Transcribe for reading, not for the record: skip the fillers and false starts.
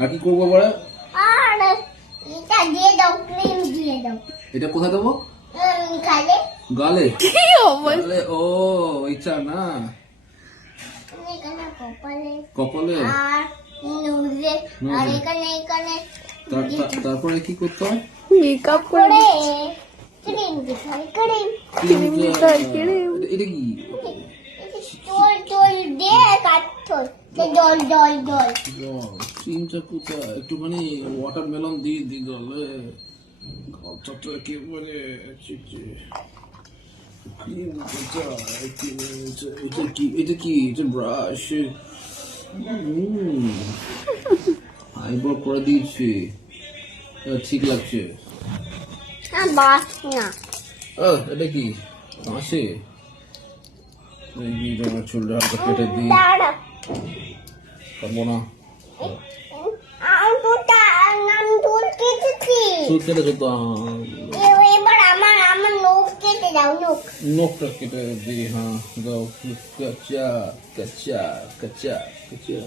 আর কি করবো বলে? আর এটা দিয়ে দাও, ক্রিম দিয়ে দাও। এটা কোথায় দেবো? খালে গালে? গালে, ও ইচ্ছা না, এখানে কপালে কপালে। আর নোজে আর এখানে এখানে তারপরে কি করতে হয়? মেকআপ করে করে ক্রিম দিতে হয়, ক্রিম। ক্রিম দিতে হয়, ক্রিম। এটা কি? জল জল দিয়ে কাটতো, জল জল জল। ক্রিমটা কোথায়? একটুখানি ওয়াটারমেলন দিয়ে দি গলে, কথাটা একেবারে ক্রিম কোথায়? এটা কি? এটা কি? এটা ব্রাশ। আইব্রো করে দিয়েছি, ঠিক লাগছে। বাস না, এটা কি? আসে চুলটা হালকা কেটে দিই, দাঁড়া। পারবো না। নাম তোর কেটেছি। চুল কেটেছো তো, এবার আমার আমার নখ কেটে দাও, নখ। নখটা কেটে দিই। হ্যাঁ দাও। কাঁচা কাঁচা কাঁচা কাঁচা